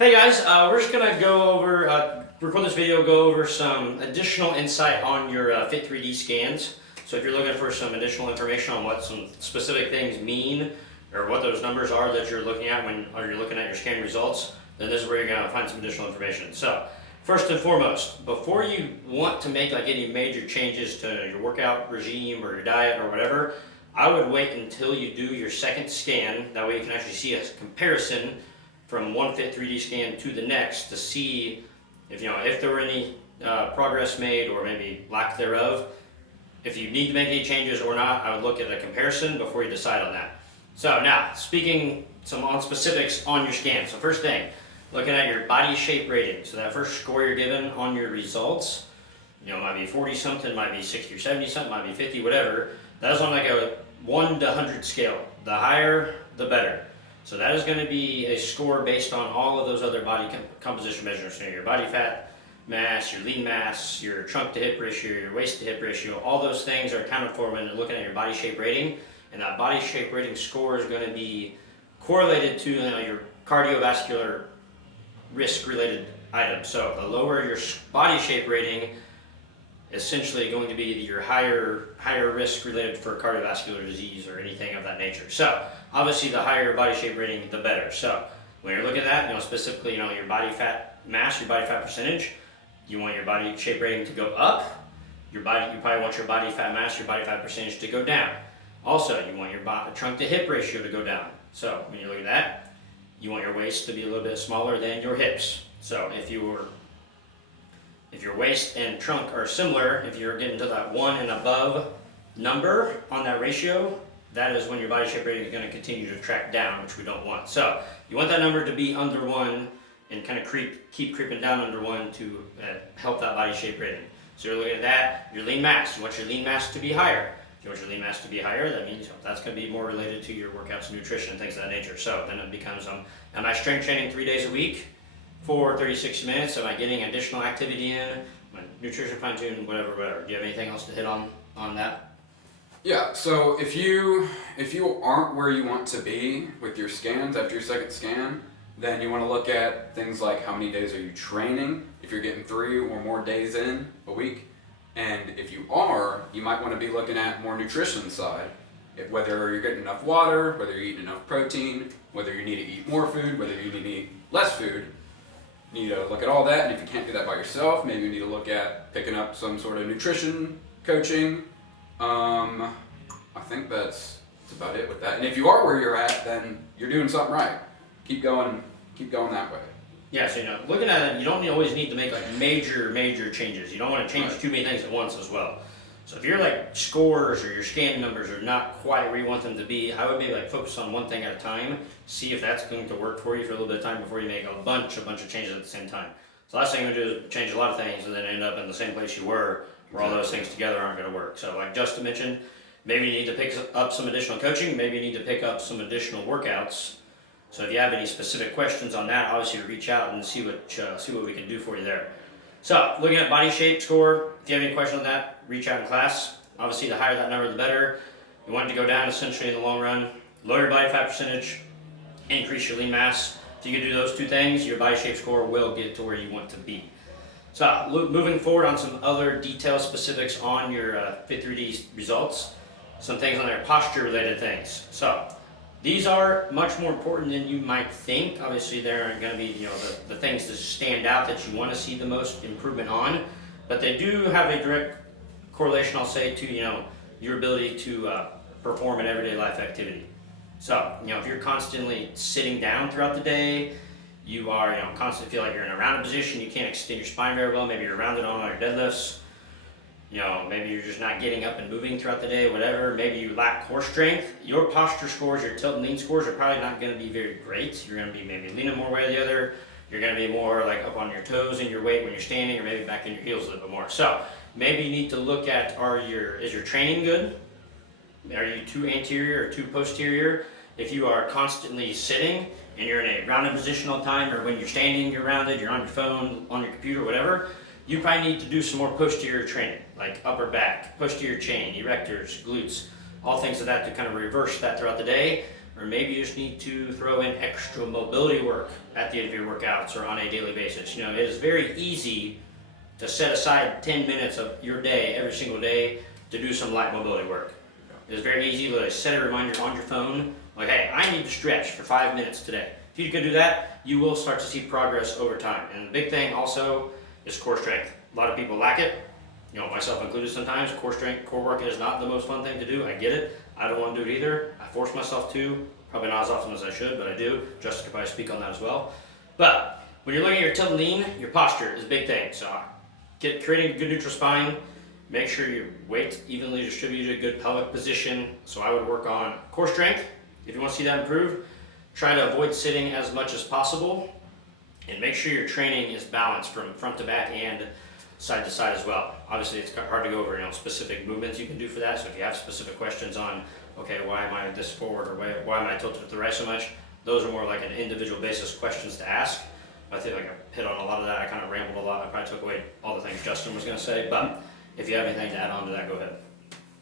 Hey guys, we're just gonna go over, record this video, go over some additional insight on your Fit3D scans. So if you're looking for some additional information on what some specific things mean, or what those numbers are that you're looking at when you're looking at your scan results, then this is where you're gonna find some additional information. So first and foremost, before you want to make like any major changes to your workout regime or your diet or whatever, I would wait until you do your second scan. That way you can actually see a comparison from one Fit3D scan to the next to see if there were any progress made or maybe lack thereof. If you need to make any changes or not, I would look at a comparison before you decide on that. So now, speaking some on specifics on your scan. So first thing, looking at your body shape rating. So that first score you're given on your results, might be 40 something, might be 60 or 70 something, might be 50, whatever. That's on like a 1 to 100 scale. The higher, the better. So that is going to be a score based on all of those other body composition measures. So your body fat mass, your lean mass, your trunk to hip ratio, your waist to hip ratio, all those things are accounted for when you're looking at your body shape rating. And that body shape rating score is going to be correlated to your cardiovascular risk related items. So the lower your body shape rating, essentially going to be your higher risk related for cardiovascular disease or anything of that nature. So obviously the higher your body shape rating, the better. So when you're looking at that, specifically your body fat mass, your body fat percentage, you want your body shape rating to go up. You probably want your body fat mass, your body fat percentage to go down. Also, you want your trunk to hip ratio to go down. So when you look at that, you want your waist to be a little bit smaller than your hips. So if your waist and trunk are similar, if you're getting to that 1 and above number on that ratio, that is when your body shape rating is going to continue to track down, which we don't want. So you want that number to be under 1 and kind of keep creeping down under 1 to help that body shape rating. So you're looking at that, your lean mass. You want your lean mass to be higher. If you want your lean mass to be higher, that means that's going to be more related to your workouts and nutrition and things of that nature. So then it becomes, am I strength training 3 days a week for 36 minutes? Am I getting additional activity in? My nutrition fine tune, whatever. Do you have anything else to hit on that? Yeah, so if you aren't where you want to be with your scans after your second scan, then you want to look at things like how many days are you training, if you're getting 3 or more days in a week. And if you are, you might want to be looking at more nutrition side. Whether you're getting enough water, whether you're eating enough protein, whether you need to eat more food, whether you need to eat less food. You need to look at all that, and if you can't do that by yourself, maybe you need to look at picking up some sort of nutrition coaching. I think that's about it with that. And if you are where you're at, then you're doing something right. Keep going that way. Yeah, so looking at it, you don't always need to make like major changes. You don't want to change too many things at once as well. So if your like scores or your scan numbers are not quite where you want them to be, I would maybe like focus on one thing at a time, see if that's going to work for you for a little bit of time before you make a bunch of changes at the same time. So last thing you're going to do is change a lot of things and then end up in the same place you were, where all those things together aren't going to work. So like Justin mentioned, maybe you need to pick up some additional coaching, maybe you need to pick up some additional workouts. So if you have any specific questions on that, obviously reach out and see what we can do for you there. So looking at body shape score, if you have any questions on that, reach out in class. Obviously the higher that number, the better. You want it to go down essentially in the long run. Lower your body fat percentage, increase your lean mass. If you can do those two things, your body shape score will get to where you want to be. So moving forward on some other detailed specifics on your Fit3D results, some things on their posture related things. So these are much more important than you might think. Obviously there aren't going to be the things that stand out that you want to see the most improvement on, but they do have a direct correlation, I'll say, to your ability to perform an everyday life activity. So if you're constantly sitting down throughout the day, you are constantly feel like you're in a rounded position, you can't extend your spine very well, maybe you're rounded on all your deadlifts, maybe you're just not getting up and moving throughout the day, whatever, maybe you lack core strength, your posture scores, your tilt and lean scores are probably not going to be very great. You're going to be maybe leaning more way or the other, you're going to be more like up on your toes in your weight when you're standing, or maybe back in your heels a little bit more. So maybe you need to look at, is your training good? Are you too anterior or too posterior? If you are constantly sitting and you're in a rounded position all the time, or when you're standing you're rounded, you're on your phone, on your computer, whatever, you probably need to do some more posterior training, like upper back, posterior chain, erectors, glutes, all things of that to kind of reverse that throughout the day, or maybe you just need to throw in extra mobility work at the end of your workouts or on a daily basis. You know, it is very easy to set aside 10 minutes of your day every single day to do some light mobility work. It's very easy to set a reminder on your phone, like, hey, I need to stretch for 5 minutes today. If you can do that, you will start to see progress over time. And the big thing also is core strength. A lot of people lack it, you know, myself included sometimes. Core strength, core work is not the most fun thing to do. I get it. I don't want to do it either. I force myself to, probably not as often as I should, but I do. Justin could probably speak on that as well. But when you're looking at your tilt and lean, your posture is a big thing. So creating a good neutral spine. Make sure your weight's evenly distributed, good pelvic position. So I would work on core strength. If you want to see that improve, try to avoid sitting as much as possible, and make sure your training is balanced from front to back and side to side as well. Obviously, it's hard to go over, you know, specific movements you can do for that. So if you have specific questions on, okay, why am I this forward, or why am I tilted to the right so much, those are more like an individual basis questions to ask. I think like I hit on a lot of that. I kind of rambled a lot. I probably took away all the things Justin was going to say, but if you have anything to add on to that, go ahead.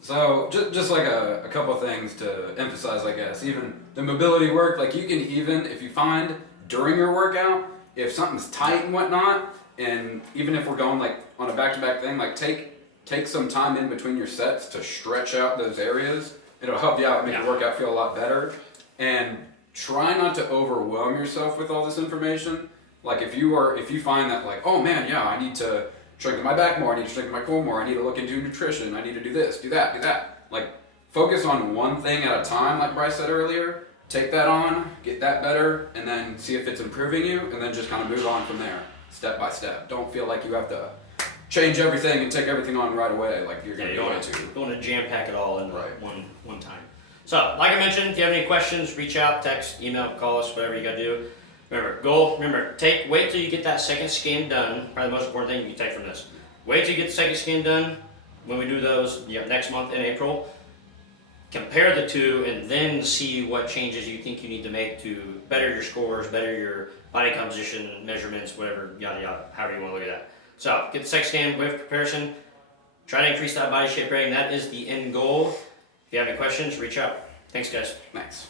So just like a couple of things to emphasize, I guess. Even the mobility work, like you can even, if you find during your workout, if something's tight and whatnot, and even if we're going like on a back-to-back thing, like take some time in between your sets to stretch out those areas. It'll help you out, make the workout feel a lot better. And try not to overwhelm yourself with all this information. Like if you find that like, oh man, yeah, I need to strengthen my back more, I need to strengthen my core more, I need to look into nutrition, I need to do this, do that, do that. Like, focus on one thing at a time, like Bryce said earlier. Take that on, get that better, and then see if it's improving you, and then just kind of move on from there, step by step. Don't feel like you have to change everything and take everything on right away, like you're going to go into. You don't want to jam-pack it all in Right. one time. So, like I mentioned, if you have any questions, reach out, text, email, call us, whatever you got to do. Remember, wait till you get that second scan done. Probably the most important thing you can take from this. Wait till you get the second scan done. When we do those, next month in April, compare the two and then see what changes you think you need to make to better your scores, better your body composition measurements, whatever, yada yada, however you want to look at that. So, get the second scan, wave comparison, try to increase that body shape rating. That is the end goal. If you have any questions, reach out. Thanks, guys. Thanks.